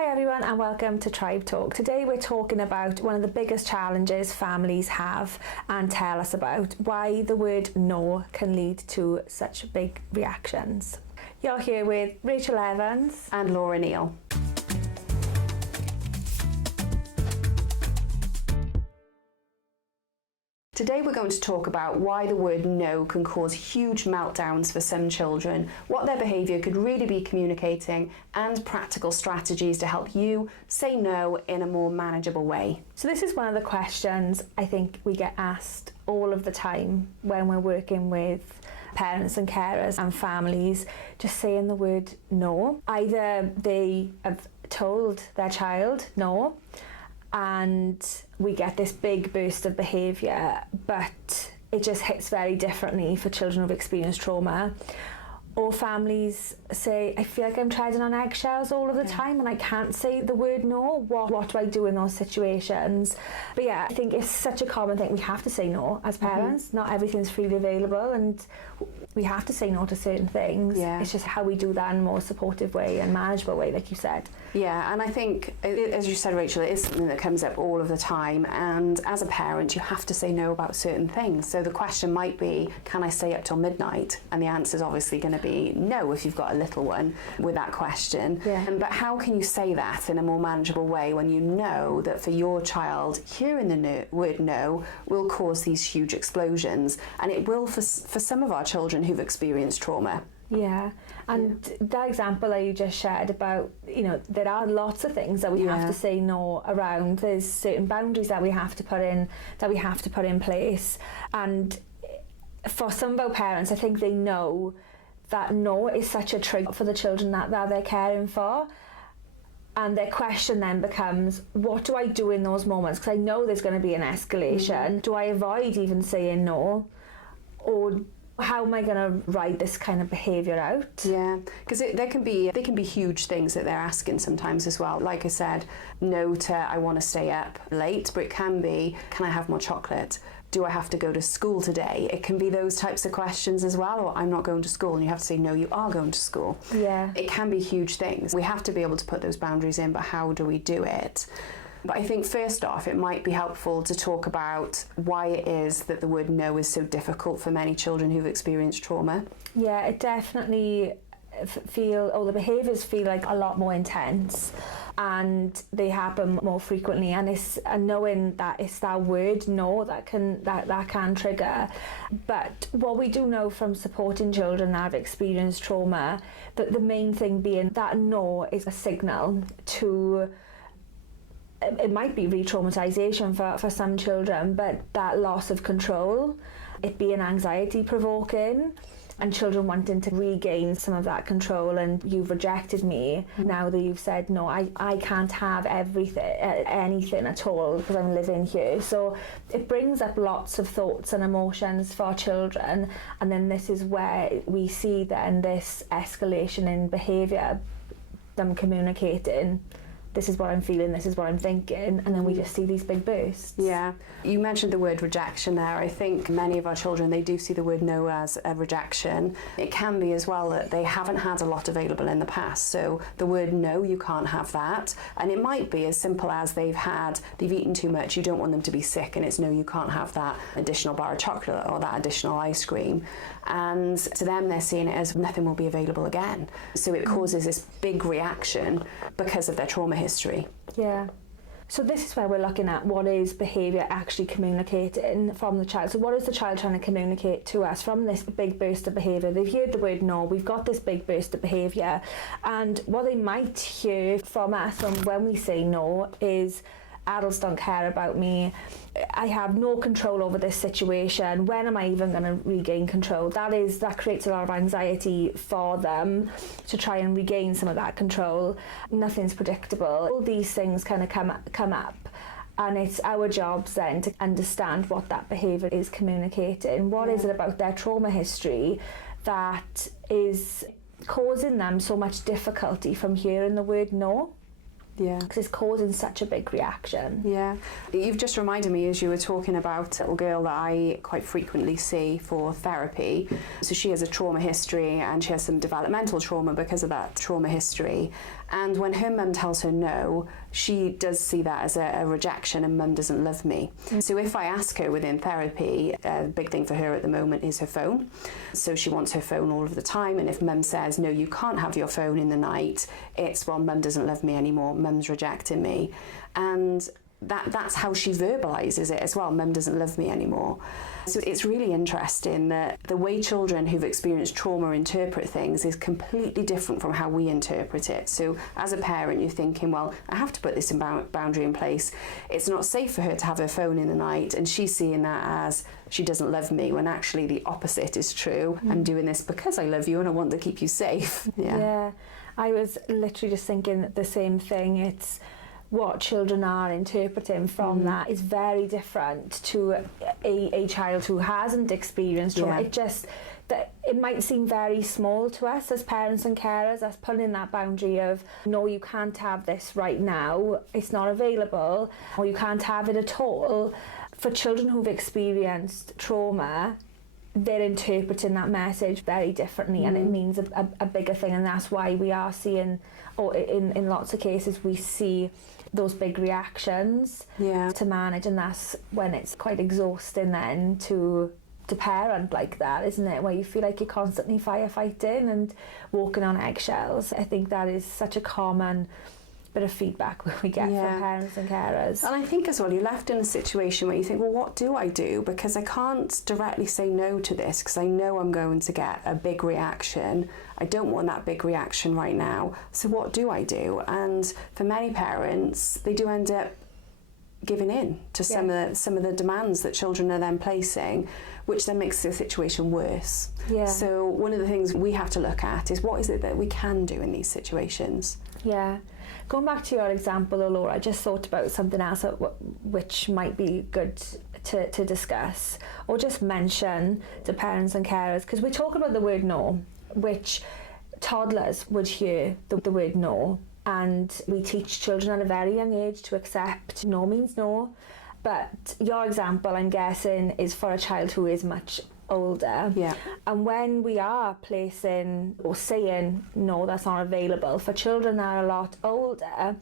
Hi everyone and welcome to Tribe Talk. Today we're talking about one of the biggest challenges families have and tell us about why the word no can lead to such big reactions. You're here with Rachel Evans and Laura Neal. Today we're going to talk about why the word no can cause huge meltdowns for some children, what their behaviour could really be communicating, and practical strategies to help you say no in a more manageable way. So this is one of the questions I think we get asked all of the time when we're working with parents and carers and families, just saying the word no. Either they have told their child no, and we get this big burst of behaviour, but it just hits very differently for children who've experienced trauma. Or families say, I feel like I'm treading on eggshells all of the time and I can't say the word no. What do I do in those situations? But yeah, I think it's such a common thing. We have to say no as parents. Not everything's freely available and we have to say no to certain things. It's just how we do that in a more supportive way and manageable way, like you said. Yeah, and I think, as you said, Rachel, it is something that comes up all of the time, and as a parent you have to say no about certain things. So the question might be, can I stay up till midnight? And the answer is obviously going to be no if you've got a little one with that question. But how can you say that in a more manageable way when you know that for your child hearing the word no will cause these huge explosions, and it will for some of our children who've experienced trauma. And that example that you just shared about, there are lots of things that we have to say no around. There's certain boundaries that we have to put in place. And for some of our parents, I think they know that no is such a trigger for the children that they're caring for. And their question then becomes, what do I do in those moments? Because I know there's going to be an escalation. Do I avoid even saying no? Or how am I going to ride this kind of behaviour out? Yeah, because they can be huge things that they're asking sometimes as well. Like I said, no to I want to stay up late, but it can be, can I have more chocolate? Do I have to go to school today? It can be those types of questions as well, or I'm not going to school, and you have to say no, you are going to school. It can be huge things. We have to be able to put those boundaries in, but how do we do it? But I think first off, it might be helpful to talk about why it is that the word no is so difficult for many children who've experienced trauma. Yeah, it definitely the behaviours feel like a lot more intense and they happen more frequently, and knowing that it's that word no that can trigger. But what we do know from supporting children that have experienced trauma, that the main thing being that no is a signal to, it might be re-traumatisation for some children, but that loss of control, it being anxiety provoking and children wanting to regain some of that control, and you've rejected me now that you've said no, I can't have anything at all because I'm living here. So it brings up lots of thoughts and emotions for children, and then this is where we see then this escalation in behaviour, them communicating, this is what I'm feeling, this is what I'm thinking, and then we just see these big bursts. Yeah, you mentioned the word rejection there. I think many of our children, they do see the word no as a rejection. It can be as well that they haven't had a lot available in the past, so the word no, you can't have that. And it might be as simple as they've eaten too much, you don't want them to be sick, and it's no, you can't have that additional bar of chocolate or that additional ice cream. And to them, they're seeing it as nothing will be available again. So it causes this big reaction because of their trauma history. So this is where we're looking at what is behaviour actually communicating from the child. So what is the child trying to communicate to us from this big burst of behaviour? They've heard the word no, we've got this big burst of behaviour, and what they might hear from us when we say no is, adults don't care about me, I have no control over this situation, when am I even going to regain control? That creates a lot of anxiety for them to try and regain some of that control. Nothing's predictable. All these things kind of come up, and it's our jobs then to understand what that behaviour is communicating. What is it about their trauma history that is causing them so much difficulty from hearing the word no? Because it's causing such a big reaction. You've just reminded me, as you were talking about a little girl that I quite frequently see for therapy. So she has a trauma history and she has some developmental trauma because of that trauma history. And when her mum tells her no, she does see that as a rejection, and mum doesn't love me. So if I ask her within therapy, a big thing for her at the moment is her phone. So she wants her phone all of the time, and if mum says, no, you can't have your phone in the night, it's, well, mum doesn't love me anymore, mum's rejecting me. And that's how she verbalises it as well, mum doesn't love me anymore. So it's really interesting that the way children who've experienced trauma interpret things is completely different from how we interpret it. So as a parent, you're thinking, well, I have to put this boundary in place. It's not safe for her to have her phone in the night, and she's seeing that as she doesn't love me, when actually the opposite is true. I'm doing this because I love you and I want to keep you safe. Yeah, I was literally just thinking the same thing. It's what children are interpreting from that is very different to a child who hasn't experienced trauma. It might seem very small to us as parents and carers, us putting that boundary of, no, you can't have this right now, it's not available, or you can't have it at all. For children who've experienced trauma, they're interpreting that message very differently, and it means a bigger thing, and that's why we are seeing, or in lots of cases we see those big reactions to manage, and that's when it's quite exhausting then to parent like that, isn't it, where you feel like you're constantly firefighting and walking on eggshells. I think that is such a common bit of feedback we get from parents and carers. And I think as well, you're left in a situation where you think, well, what do I do? Because I can't directly say no to this, because I know I'm going to get a big reaction. I don't want that big reaction right now. So what do I do? And for many parents, they do end up giving in to some of the demands that children are then placing, which then makes the situation worse. So one of the things we have to look at is, what is it that we can do in these situations? Going back to your example, Laura, I just thought about something else which might be good to discuss or just mention to parents and carers, because we talk about the word no, which toddlers would hear the word no, and we teach children at a very young age to accept no means no. But your example, I'm guessing, is for a child who is much older. And when we are placing or saying no, that's not available, for children that are a lot older,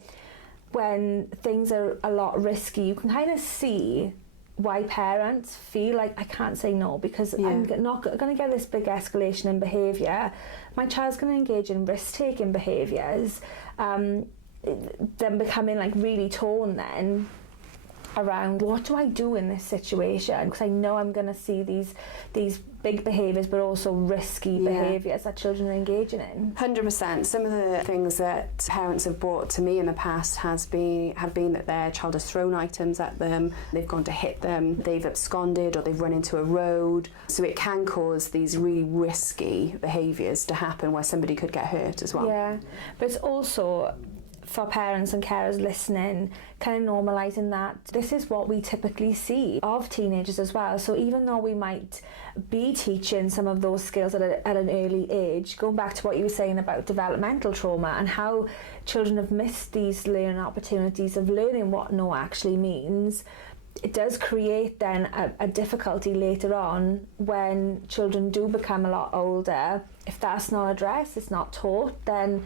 when things are a lot risky, you can kind of see why parents feel like, I can't say no because I'm not going to get this big escalation in behaviour. My child's going to engage in risk-taking behaviours, then becoming like really torn then around, what do I do in this situation? Because I know I'm going to see these big behaviours, but also risky behaviours that children are engaging in. 100%. Some of the things that parents have brought to me in the past have been that their child has thrown items at them, they've gone to hit them, they've absconded, or they've run into a road. So it can cause these really risky behaviours to happen where somebody could get hurt as well. But it's also, for parents and carers listening, kind of normalising that this is what we typically see of teenagers as well. So even though we might be teaching some of those skills at an early age, going back to what you were saying about developmental trauma and how children have missed these learning opportunities of learning what no actually means, it does create then a difficulty later on when children do become a lot older. If that's not addressed, it's not taught, then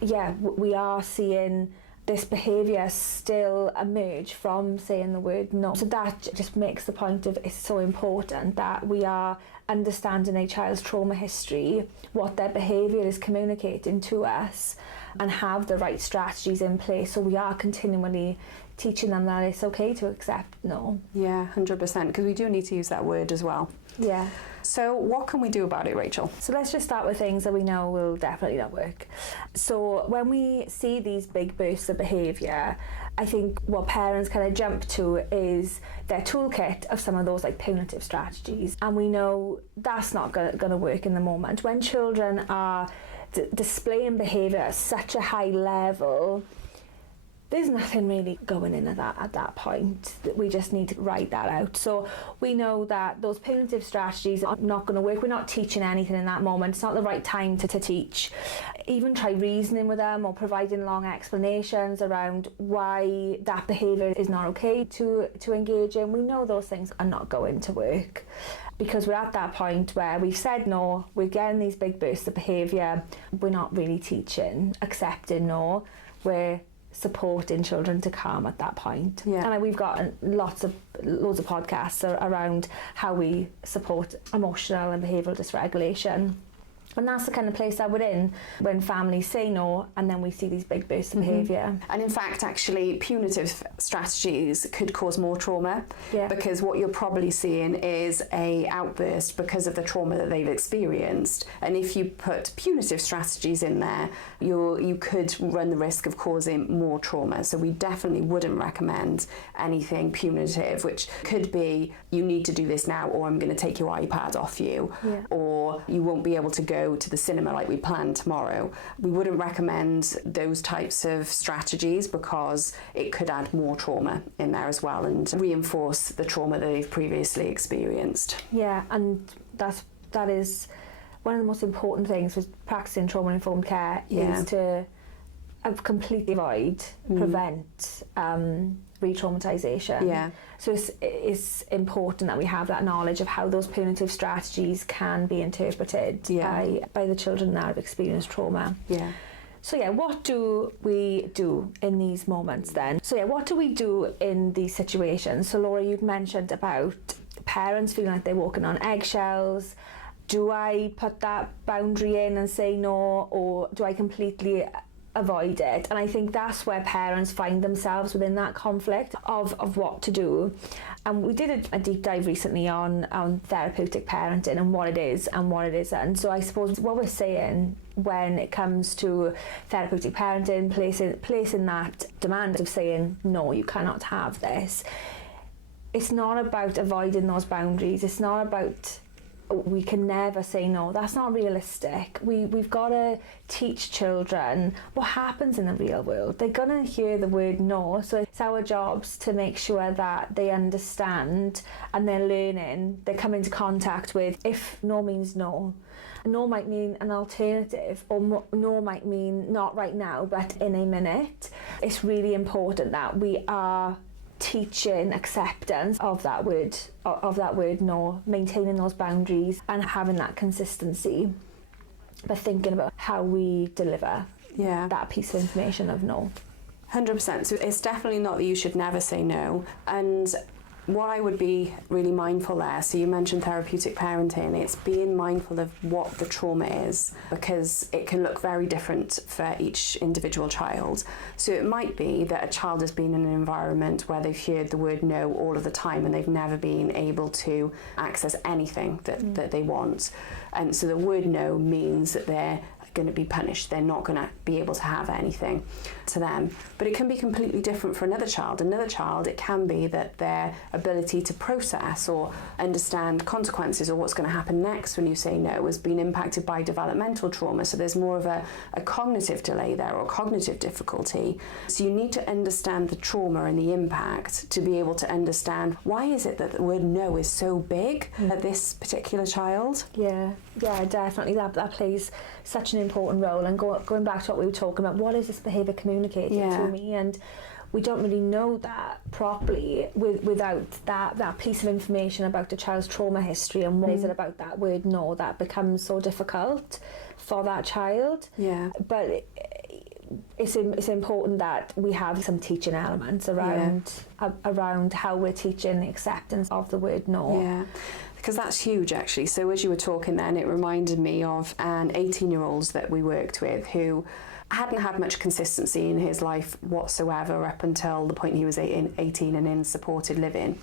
we are seeing this behaviour still emerge from saying the word no. So that just makes the point of, it's so important that we are understanding a child's trauma history, what their behaviour is communicating to us, and have the right strategies in place, so we are continually teaching them that it's okay to accept no. 100%, because we do need to use that word as well. So what can we do about it, Rachel? So let's just start with things that we know will definitely not work. So when we see these big bursts of behaviour, I think what parents kind of jump to is their toolkit of some of those like punitive strategies, and we know that's not going to work in the moment. When children are displaying behaviour at such a high level, there's nothing really going in at that point. We just need to write that out. So we know that those punitive strategies are not going to work. We're not teaching anything in that moment. It's not the right time to teach. Even try reasoning with them or providing long explanations around why that behaviour is not okay to engage in. We know those things are not going to work, because we're at that point where we've said no, we're getting these big bursts of behaviour, we're not really teaching, accepting no, we're supporting children to calm at that point. Yeah. And we've got loads of podcasts around how we support emotional and behavioural dysregulation. And that's the kind of place that we're in when families say no and then we see these big bursts of behaviour. And in fact, actually, punitive strategies could cause more trauma, because what you're probably seeing is a outburst because of the trauma that they've experienced. And if you put punitive strategies in there, you could run the risk of causing more trauma. So we definitely wouldn't recommend anything punitive, which could be, you need to do this now, or I'm going to take your iPad off you, or you won't be able to go to the cinema like we planned tomorrow. We wouldn't recommend those types of strategies because it could add more trauma in there as well and reinforce the trauma that they've previously experienced. Yeah, and that is one of the most important things with practicing trauma-informed care, is to completely avoid, prevent re-traumatisation. Yeah. So it's important that we have that knowledge of how those punitive strategies can be interpreted by the children that have experienced trauma. Yeah. So what do we do in these moments then? So what do we do in these situations? So Laura, you'd mentioned about parents feeling like they're walking on eggshells. Do I put that boundary in and say no, or do I completely avoid it? And I think that's where parents find themselves within that conflict of what to do. And we did a deep dive recently on therapeutic parenting and what it is and what it isn't. So I suppose what we're saying when it comes to therapeutic parenting, placing that demand of saying no, you cannot have this, it's not about avoiding those boundaries. It's not about we can never say no. That's not realistic. We've got to teach children what happens in the real world. They're going to hear the word no, so it's our jobs to make sure that they understand and they're learning, they come into contact with, if no means no. No might mean an alternative, or no might mean not right now, but in a minute. It's really important that we are teaching acceptance of that word no, maintaining those boundaries and having that consistency, but thinking about how we deliver that piece of information of no. 100%. So it's definitely not that you should never say no. And what I would be really mindful there, so you mentioned therapeutic parenting, it's being mindful of what the trauma is, because it can look very different for each individual child. So it might be that a child has been in an environment where they've heard the word no all of the time and they've never been able to access anything that they want. And so the word no means that they're going to be punished. They're not going to be able to have anything to them. But it can be completely different for another child. It can be that their ability to process or understand consequences or what's going to happen next when you say no has been impacted by developmental trauma. So there's more of a cognitive delay there, or cognitive difficulty. So you need to understand the trauma and the impact to be able to understand, why is it that the word no is so big at this particular child? Yeah, definitely. That plays such an important role. And going back to what we were talking about, what is this behaviour communicating to me? And we don't really know that properly without that piece of information about the child's trauma history and what is it about that word no that becomes so difficult for that child. But it's important that we have some teaching elements around how we're teaching the acceptance of the word no. Because that's huge, actually. So as you were talking then, it reminded me of an 18-year-old that we worked with who hadn't had much consistency in his life whatsoever up until the point he was 18 and in supported living.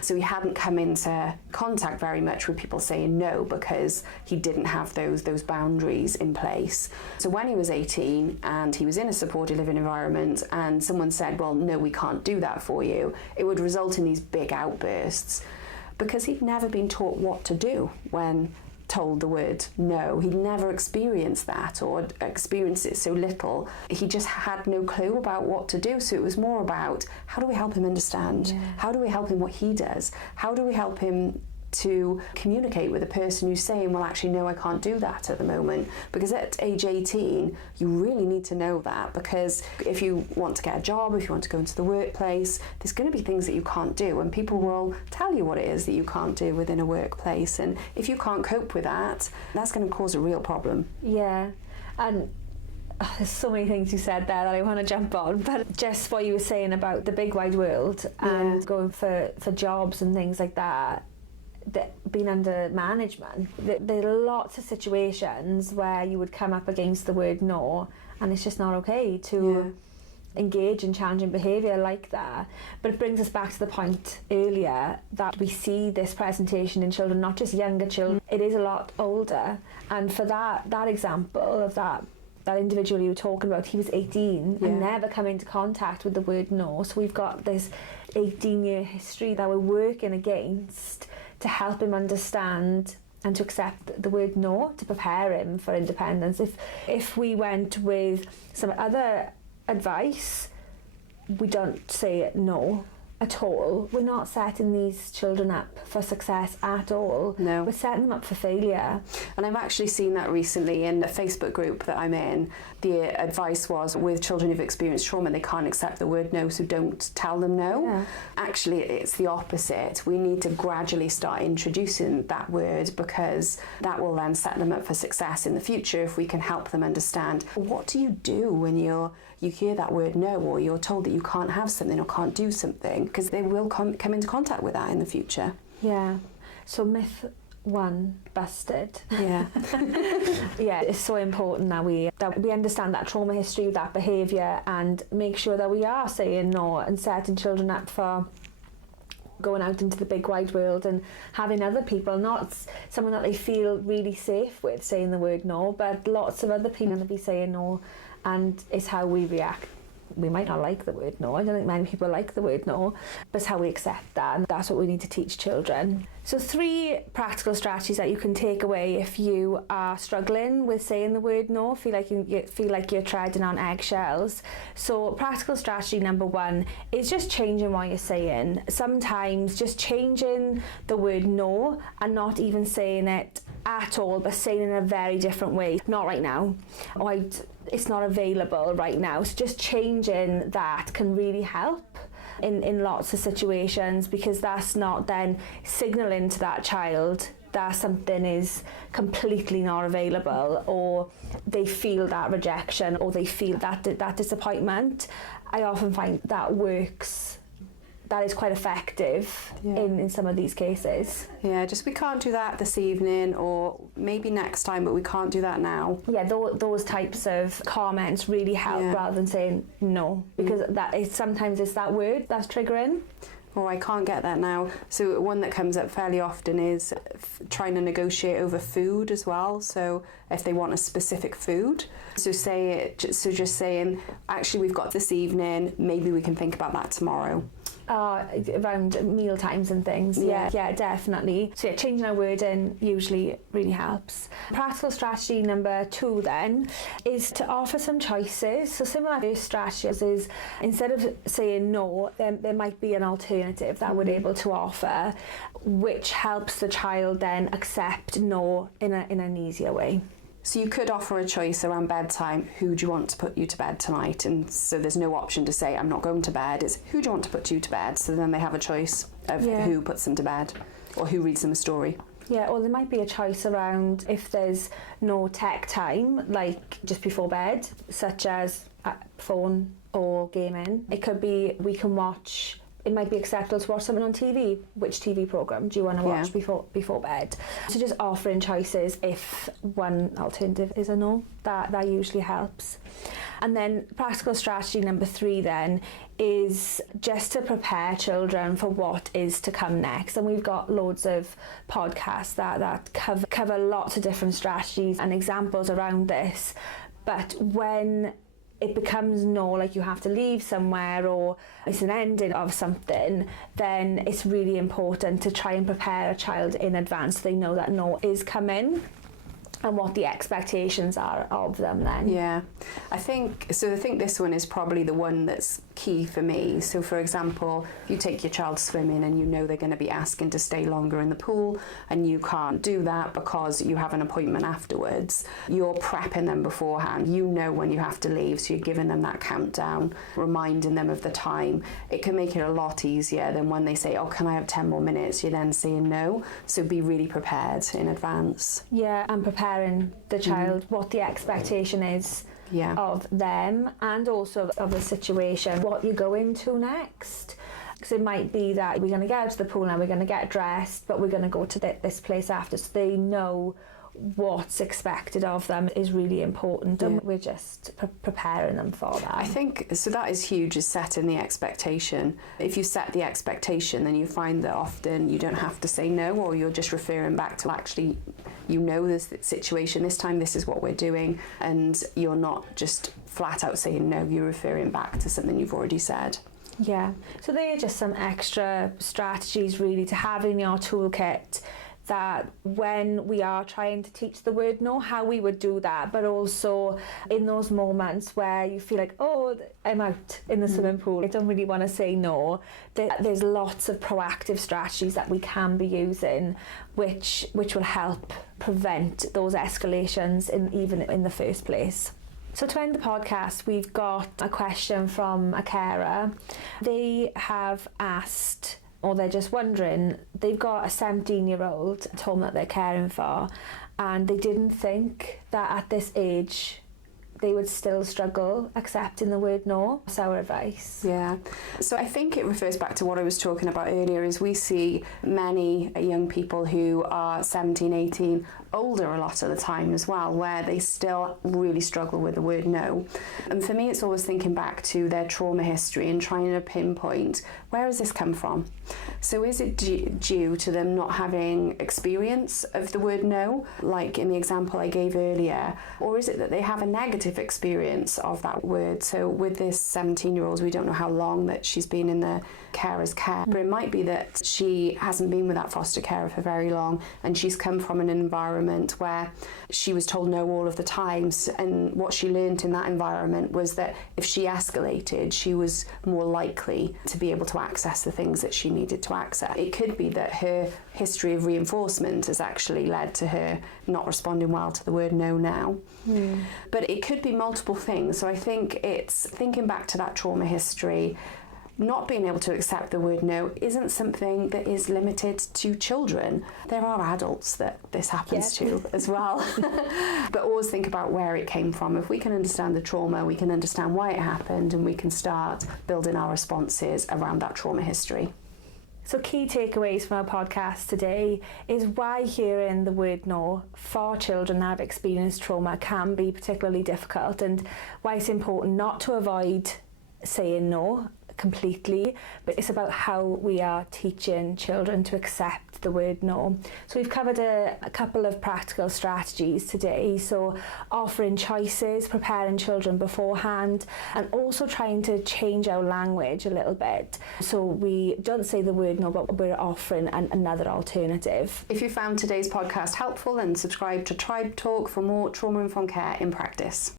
So he hadn't come into contact very much with people saying no, because he didn't have those boundaries in place. So when he was 18 and he was in a supported living environment and someone said, well, no, we can't do that for you, it would result in these big outbursts, because he'd never been taught what to do when told the word no. He'd never experienced that, or experienced it so little. He just had no clue about what to do. So it was more about, how do we help him understand? Yeah. How do we help him what he does? How do we help him to communicate with a person who's saying, well, actually, no, I can't do that at the moment? Because at age 18, you really need to know that, because if you want to get a job, if you want to go into the workplace, there's going to be things that you can't do, and people will tell you what it is that you can't do within a workplace. And if you can't cope with that, that's going to cause a real problem. Yeah, and there's so many things you said there that I want to jump on, but just what you were saying about the big wide world and going for jobs and things like that, being under management, there are lots of situations where you would come up against the word no, and it's just not okay to engage in challenging behaviour like that. But it brings us back to the point earlier that we see this presentation in children, not just younger children, it is a lot older. And for that example of that individual you were talking about, he was 18 and never come into contact with the word no. So we've got this 18-year history that we're working against to help him understand and to accept the word no, to prepare him for independence. If we went with some other advice, we don't say no at all. We're not setting these children up for success at all. No. We're setting them up for failure. And I've actually seen that recently in a Facebook group that I'm in. The advice was, with children who've experienced trauma, they can't accept the word no, so don't tell them no. Yeah. Actually, it's the opposite. We need to gradually start introducing that word, because that will then set them up for success in the future if we can help them understand, what do you do when you hear that word no, or you're told that you can't have something or can't do something, because they will come into contact with that in the future. Yeah. So myth 1 busted. Yeah. Yeah, it's so important that we understand that trauma history, that behaviour, and make sure that we are saying no and setting children up for going out into the big wide world and having other people, not someone that they feel really safe with saying the word no, but lots of other people to be saying no, and it's how we react. We might not like the word no, I don't think many people like the word no, but it's how we accept that, and that's what we need to teach children. So 3 practical strategies that you can take away if you are struggling with saying the word no, feel like you're treading on eggshells. So practical strategy number 1 is just changing what you're saying. Sometimes just changing the word no and not even saying it at all, but saying it in a very different way. Not right now. It's not available right now. So just changing that can really help in lots of situations, because that's not then signalling to that child that something is completely not available, or they feel that rejection, or they feel that disappointment. I often find that works. That is quite effective in some of these cases. Yeah, just we can't do that this evening, or maybe next time, but we can't do that now. Yeah, those types of comments really help rather than saying no, because sometimes it's that word that's triggering. Or I can't get that now. So one that comes up fairly often is trying to negotiate over food as well. So if they want a specific food, so just saying, actually we've got this evening, maybe we can think about that tomorrow. Around meal times and things. Yeah, definitely. So changing our wording usually really helps. Practical strategy number 2 then is to offer some choices. So similar to strategies is, instead of saying no, then there might be an alternative that we're able to offer, which helps the child then accept no in an easier way. So you could offer a choice around bedtime. Who do you want to put you to bed tonight? And so there's no option to say, I'm not going to bed. It's, who do you want to put you to bed? So then they have a choice of who puts them to bed, or who reads them a story. Yeah, or there might be a choice around if there's no tech time, like just before bed, such as phone or gaming. It could be we can watch. It might be acceptable to watch something on TV. Which TV programme do you want to watch before bed? So just offering choices if one alternative is a no, that usually helps. And then practical strategy number 3 then is just to prepare children for what is to come next. And we've got loads of podcasts that cover lots of different strategies and examples around this. But when it becomes no, like you have to leave somewhere or it's an ending of something, then it's really important to try and prepare a child in advance so they know that no is coming and what the expectations are of them then. Yeah, I think this one is probably the one that's key for me. So for example, if you take your child swimming and you know they're going to be asking to stay longer in the pool and you can't do that because you have an appointment afterwards, you're prepping them beforehand. You know when you have to leave, so you're giving them that countdown, reminding them of the time. It can make it a lot easier than when they say, oh, can I have 10 more minutes? You're then saying no. So be really prepared in advance. Yeah, and preparing the child what the expectation is of them and also of the situation, what you go into next. Because it might be that we're going to get out to the pool now, we're going to get dressed, but we're going to go to this place after, so they know what's expected of them is really important, and we're just preparing them for that. I think so. That is huge, is setting the expectation. If you set the expectation, then you find that often you don't have to say no, or you're just referring back to actually, you know, this situation, this time this is what we're doing, and you're not just flat out saying no, you're referring back to something you've already said. Yeah, so they are just some extra strategies really to have in your toolkit, that when we are trying to teach the word no, how we would do that, but also in those moments where you feel like, oh, I'm out in the swimming pool, I don't really want to say no, there's lots of proactive strategies that we can be using which will help prevent those escalations even in the first place. So to end the podcast, we've got a question from a carer. They have asked, or they're just wondering, they've got a 17-year-old at home that they're caring for, and they didn't think that at this age they would still struggle accepting the word no. What's our advice? Yeah, so I think it refers back to what I was talking about earlier, is we see many young people who are 17, 18, older a lot of the time as well, where they still really struggle with the word no. And for me, it's always thinking back to their trauma history and trying to pinpoint, where has this come from? So is it due to them not having experience of the word no, like in the example I gave earlier, or is it that they have a negative experience of that word? So with this 17-year-old, we don't know how long that she's been in the carer's care, but it might be that she hasn't been with that foster carer for very long, and she's come from an environment where she was told no all of the times, and what she learned in that environment was that if she escalated, she was more likely to be able to access the things that she needed to access. It could be that her history of reinforcement has actually led to her not responding well to the word no now. But it could be multiple things. So I think it's thinking back to that trauma history. Not being able to accept the word no isn't something that is limited to children. There are adults that this happens to as well. But always think about where it came from. If we can understand the trauma, we can understand why it happened, and we can start building our responses around that trauma history. So key takeaways from our podcast today is why hearing the word no for children that have experienced trauma can be particularly difficult, and why it's important not to avoid saying no completely, but it's about how we are teaching children to accept the word no. So we've covered a couple of practical strategies today, so offering choices, preparing children beforehand, and also trying to change our language a little bit, so we don't say the word no, but we're offering another alternative. If you found today's podcast helpful, then subscribe to Tribe Talk for more trauma-informed care in practice.